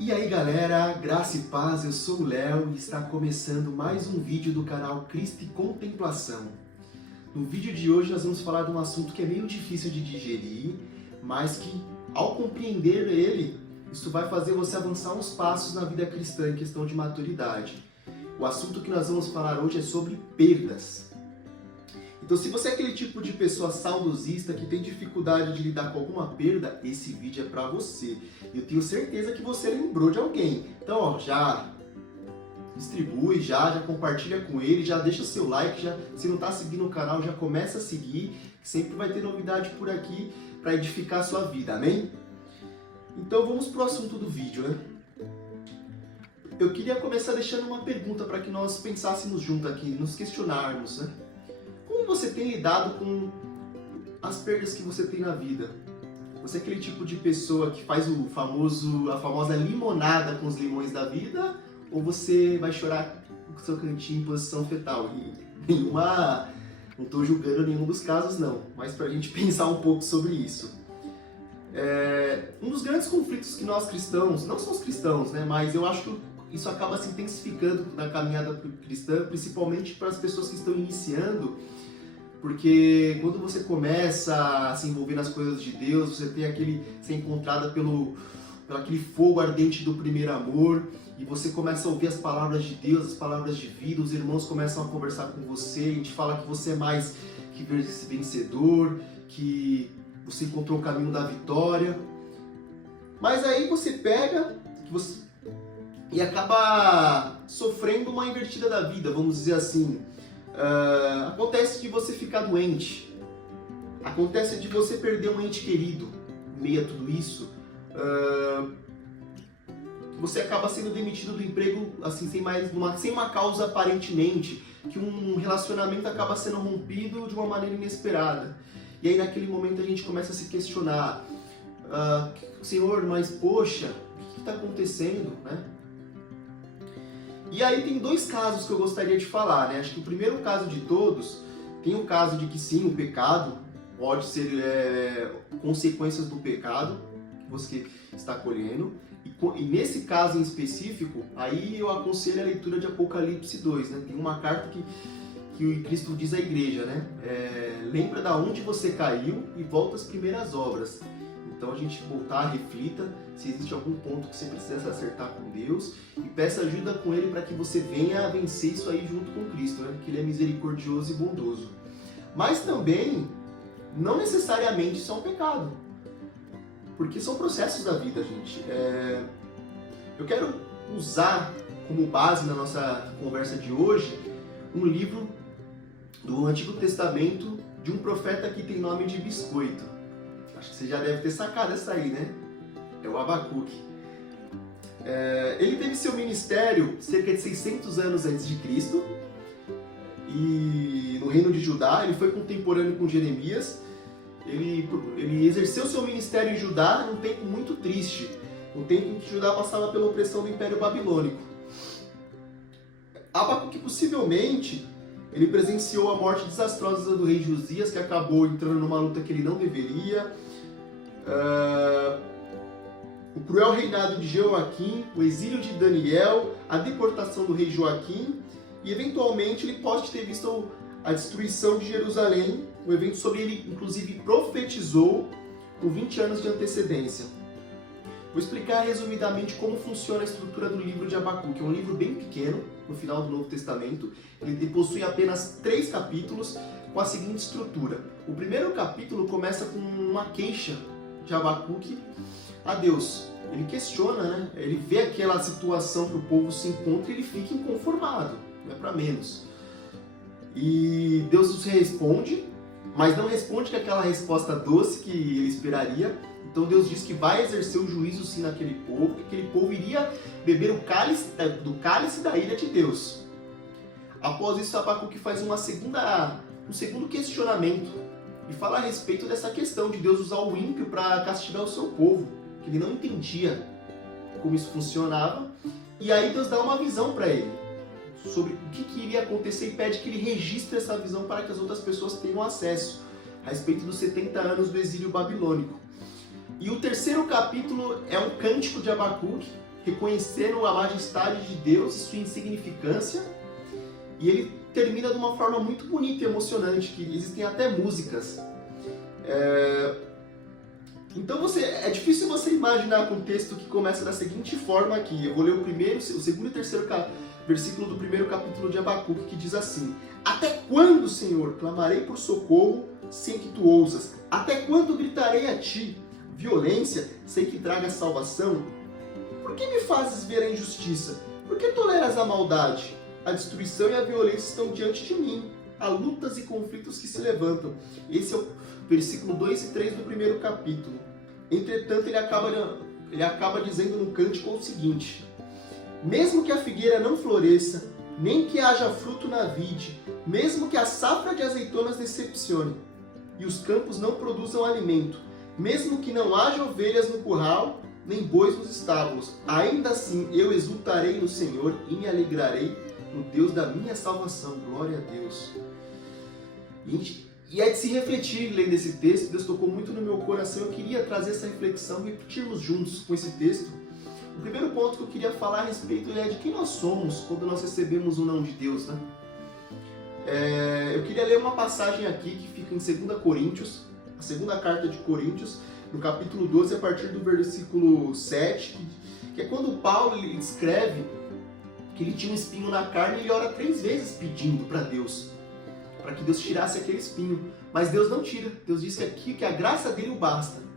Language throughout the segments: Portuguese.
E aí galera, graça e paz, eu sou o Léo e está começando mais um vídeo do canal Cristo e Contemplação. No vídeo de hoje nós vamos falar de um assunto que é meio difícil de digerir, mas que ao compreender ele, isso vai fazer você avançar uns passos na vida cristã em questão de maturidade. O assunto que nós vamos falar hoje é sobre perdas. Então, se você é aquele tipo de pessoa saudosista que tem dificuldade de lidar com alguma perda, esse vídeo é para você. Eu tenho certeza que você lembrou de alguém. Então, ó, já distribui, já compartilha com ele, já deixa seu like, já, se não está seguindo o canal, já começa a seguir, que sempre vai ter novidade por aqui para edificar a sua vida, amém? Então, vamos pro assunto do vídeo, né? Eu queria começar deixando uma pergunta para que nós pensássemos junto aqui, nos questionarmos, né? Como você tem lidado com as perdas que você tem na vida? Você é aquele tipo de pessoa que faz a famosa limonada com os limões da vida? Ou você vai chorar com o seu cantinho em posição fetal? Não estou julgando nenhum dos casos não, mas para a gente pensar um pouco sobre isso. Um dos grandes conflitos que nós cristãos, não só os cristãos, né, mas eu acho que isso acaba se intensificando na caminhada cristã, principalmente para as pessoas que estão iniciando, porque quando você começa a se envolver nas coisas de Deus, você tem ser encontrada pelo aquele fogo ardente do primeiro amor, e você começa a ouvir as palavras de Deus, as palavras de vida, os irmãos começam a conversar com você, e te fala que você é mais que vencedor, que você encontrou o caminho da vitória. Mas aí você pega e acaba sofrendo uma invertida da vida, vamos dizer assim. Acontece de você ficar doente, acontece de você perder um ente querido em meio a tudo isso, você acaba sendo demitido do emprego assim, sem uma causa aparentemente, que um relacionamento acaba sendo rompido de uma maneira inesperada. E aí naquele momento a gente começa a se questionar, Senhor, mas poxa, o que está acontecendo, né? E aí tem dois casos que eu gostaria de falar, né? Acho que o primeiro caso de todos, tem o caso de que sim, o pecado pode ser consequências do pecado que você está colhendo. E nesse caso em específico, aí eu aconselho a leitura de Apocalipse 2, né? Tem uma carta que Cristo diz à igreja, né? Lembra da onde você caiu e volta às primeiras obras. Então a gente voltar, reflita se existe algum ponto que você precisa se acertar com Deus e peça ajuda com Ele para que você venha a vencer isso aí junto com Cristo, né? Que Ele é misericordioso e bondoso. Mas também, não necessariamente isso é um pecado, porque são processos da vida, gente. Eu quero usar como base na nossa conversa de hoje um livro do Antigo Testamento de um profeta que tem nome de Biscoito. Acho que você já deve ter sacado essa aí, né? É o Abacuque. Ele teve seu ministério cerca de 600 anos antes de Cristo, e no reino de Judá. Ele foi contemporâneo com Jeremias. Ele exerceu seu ministério em Judá num tempo muito triste, um tempo em que Judá passava pela opressão do Império Babilônico. Abacuque possivelmente ele presenciou a morte desastrosa do rei Josias, que acabou entrando numa luta que ele não deveria. O cruel reinado de Jeoaquim, o exílio de Daniel, a deportação do rei Joaquim, e eventualmente ele pode ter visto a destruição de Jerusalém, um evento sobre ele inclusive profetizou com 20 anos de antecedência. Vou explicar resumidamente como funciona a estrutura do livro de Abacuque. É um livro bem pequeno, no final do Novo Testamento. Ele possui apenas 3 capítulos com a seguinte estrutura. O primeiro capítulo começa com uma queixa de Abacuque a Deus. Ele questiona, né? Ele vê aquela situação que o povo se encontra e ele fica inconformado, não é para menos. E Deus nos responde, mas não responde com aquela resposta doce que ele esperaria. Então Deus diz que vai exercer o juízo sim naquele povo, que aquele povo iria beber do cálice da ira de Deus. Após isso, Abacuque faz um segundo questionamento e fala a respeito dessa questão de Deus usar o ímpio para castigar o seu povo, que ele não entendia como isso funcionava. E aí Deus dá uma visão para ele sobre o que iria acontecer e pede que ele registre essa visão para que as outras pessoas tenham acesso a respeito dos 70 anos do exílio babilônico. E o terceiro capítulo é um cântico de Abacuque, reconhecendo a majestade de Deus e sua insignificância. E ele termina de uma forma muito bonita e emocionante, que existem até músicas. Então é difícil você imaginar com um texto que começa da seguinte forma aqui. Eu vou ler o segundo e terceiro versículo do primeiro capítulo de Abacuque, que diz assim: Até quando, Senhor, clamarei por socorro sem que tu ousas? Até quando gritarei a ti violência sem que traga salvação? Por que me fazes ver a injustiça? Por que toleras a maldade? A destruição e a violência estão diante de mim. Há lutas e conflitos que se levantam. Esse é o versículo 2 e 3 do primeiro capítulo. Entretanto, ele acaba dizendo no cântico o seguinte: Mesmo que a figueira não floresça, nem que haja fruto na vide, mesmo que a safra de azeitonas decepcione, e os campos não produzam alimento, mesmo que não haja ovelhas no curral, nem bois nos estábulos, ainda assim eu exultarei no Senhor e me alegrarei no Deus da minha salvação. Glória a Deus. E é de se refletir lendo esse texto. Deus tocou muito no meu coração. Eu queria trazer essa reflexão e refletirmos juntos com esse texto. O primeiro ponto que eu queria falar a respeito é de quem nós somos quando nós recebemos o não de Deus, né? Eu queria ler uma passagem aqui que fica em 2 Coríntios, a segunda carta de Coríntios, no capítulo 12, a partir do versículo 7, que é quando Paulo ele escreve que ele tinha um espinho na carne e ele ora 3 vezes pedindo para Deus, para que Deus tirasse aquele espinho. Mas Deus não tira. Deus disse aqui que a graça dele o basta.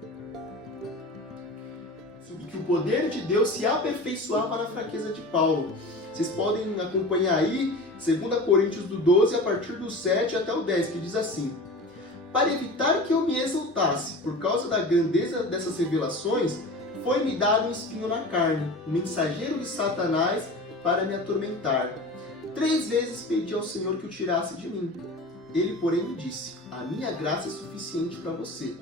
E que o poder de Deus se aperfeiçoava na fraqueza de Paulo. Vocês podem acompanhar aí 2 Coríntios do 12, a partir do 7 até o 10, que diz assim: Para evitar que eu me exaltasse por causa da grandeza dessas revelações, foi-me dado um espinho na carne, um mensageiro de Satanás para me atormentar. 3 vezes pedi ao Senhor que o tirasse de mim. Ele, porém, me disse: A minha graça é suficiente para você,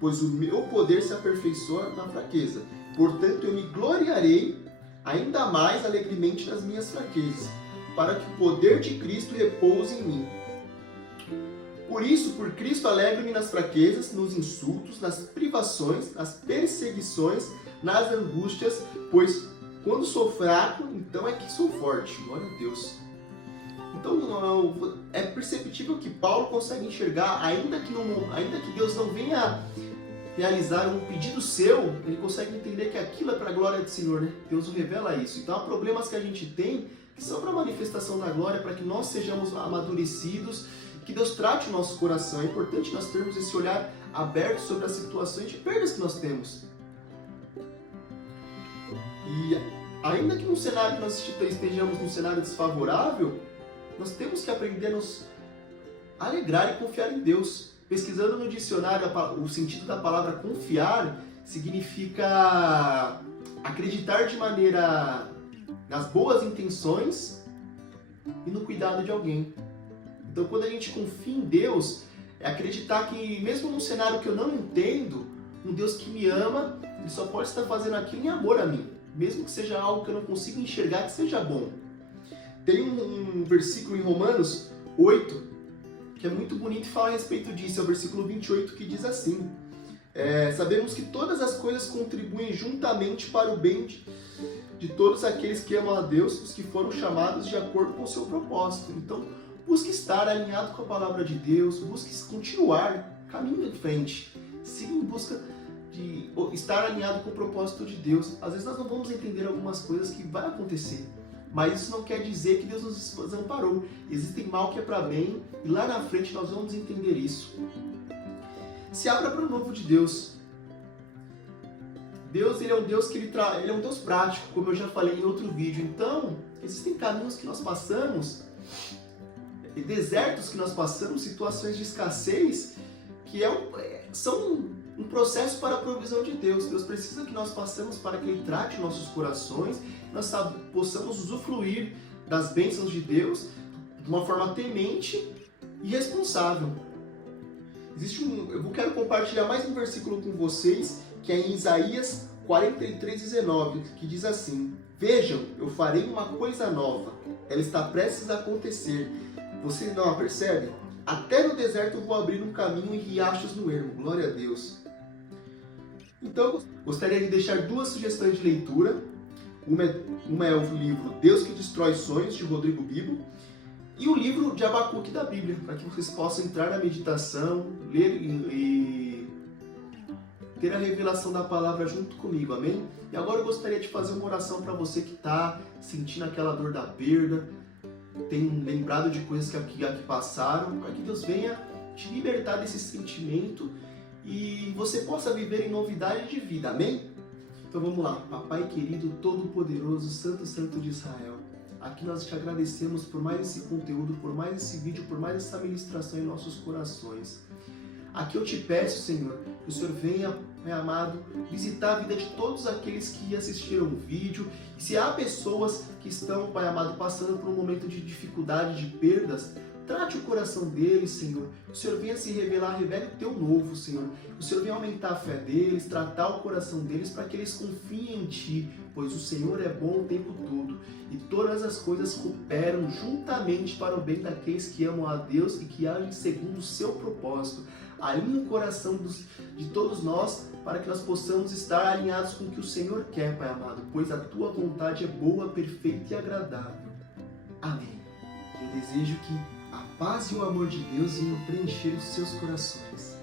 pois o meu poder se aperfeiçoa na fraqueza. Portanto, eu me gloriarei ainda mais alegremente nas minhas fraquezas, para que o poder de Cristo repouse em mim. Por isso, por Cristo, alegro-me nas fraquezas, nos insultos, nas privações, nas perseguições, nas angústias, pois quando sou fraco, então é que sou forte. Glória a Deus. Então, é perceptível que Paulo consegue enxergar, ainda que Deus não venha realizar um pedido seu, ele consegue entender que aquilo é para a glória do Senhor, né? Deus revela isso. Então, há problemas que a gente tem que são para a manifestação da glória, para que nós sejamos amadurecidos, que Deus trate o nosso coração. É importante nós termos esse olhar aberto sobre as situações de perdas que nós temos. E ainda que nós estejamos num cenário desfavorável, nós temos que aprender a nos alegrar e confiar em Deus. Pesquisando no dicionário, o sentido da palavra confiar significa acreditar de maneira nas boas intenções e no cuidado de alguém. Então, quando a gente confia em Deus, é acreditar que mesmo num cenário que eu não entendo, um Deus que me ama, Ele só pode estar fazendo aquilo em amor a mim, mesmo que seja algo que eu não consigo enxergar que seja bom. Tem um versículo em Romanos 8, que é muito bonito e fala a respeito disso, é o versículo 28, que diz assim: sabemos que todas as coisas contribuem juntamente para o bem de todos aqueles que amam a Deus, os que foram chamados de acordo com o seu propósito. Então, busque estar alinhado com a palavra de Deus, busque continuar caminho em frente, siga em busca de estar alinhado com o propósito de Deus. Às vezes nós não vamos entender algumas coisas que vai acontecer, mas isso não quer dizer que Deus nos desamparou. Existem mal que é para bem, e lá na frente nós vamos entender isso. Se abra para o novo de Deus. Deus, Ele é um Deus que Ele é um Deus prático, como eu já falei em outro vídeo. Então, existem caminhos que nós passamos, desertos que nós passamos, situações de escassez, que são um processo para a provisão de Deus. Deus precisa que nós passemos para que Ele trate nossos corações, nós possamos usufruir das bênçãos de Deus de uma forma temente e responsável. Eu quero compartilhar mais um versículo com vocês, que é em Isaías 43:19, que diz assim: Vejam, eu farei uma coisa nova, ela está prestes a acontecer. Você não a percebe? Até no deserto eu vou abrir um caminho e riachos no ermo. Glória a Deus. Então, gostaria de deixar duas sugestões de leitura. Uma é o livro Deus que Destrói Sonhos, de Rodrigo Bibo, e o livro de Abacuque da Bíblia, para que vocês possam entrar na meditação, ler e ter a revelação da palavra junto comigo, amém? E agora eu gostaria de fazer uma oração para você que está sentindo aquela dor da perda, tem lembrado de coisas que passaram, para que Deus venha te libertar desse sentimento e você possa viver em novidade de vida, amém? Então vamos lá. Papai querido, todo-poderoso, santo, santo de Israel, aqui nós te agradecemos por mais esse conteúdo, por mais esse vídeo, por mais essa ministração em nossos corações. Aqui eu te peço, Senhor, que o Senhor venha, Pai amado, visitar a vida de todos aqueles que assistiram o vídeo. E se há pessoas que estão, Pai amado, passando por um momento de dificuldade, de perdas, trate o coração deles, Senhor. O Senhor venha se revelar, revele o teu novo, Senhor. O Senhor venha aumentar a fé deles, tratar o coração deles para que eles confiem em Ti, pois o Senhor é bom o tempo todo. E todas as coisas cooperam juntamente para o bem daqueles que amam a Deus e que agem segundo o seu propósito. Alinhe o coração de todos nós para que nós possamos estar alinhados com o que o Senhor quer, Pai amado, pois a Tua vontade é boa, perfeita e agradável. Amém. Eu desejo que a paz e o amor de Deus venham preencher os seus corações.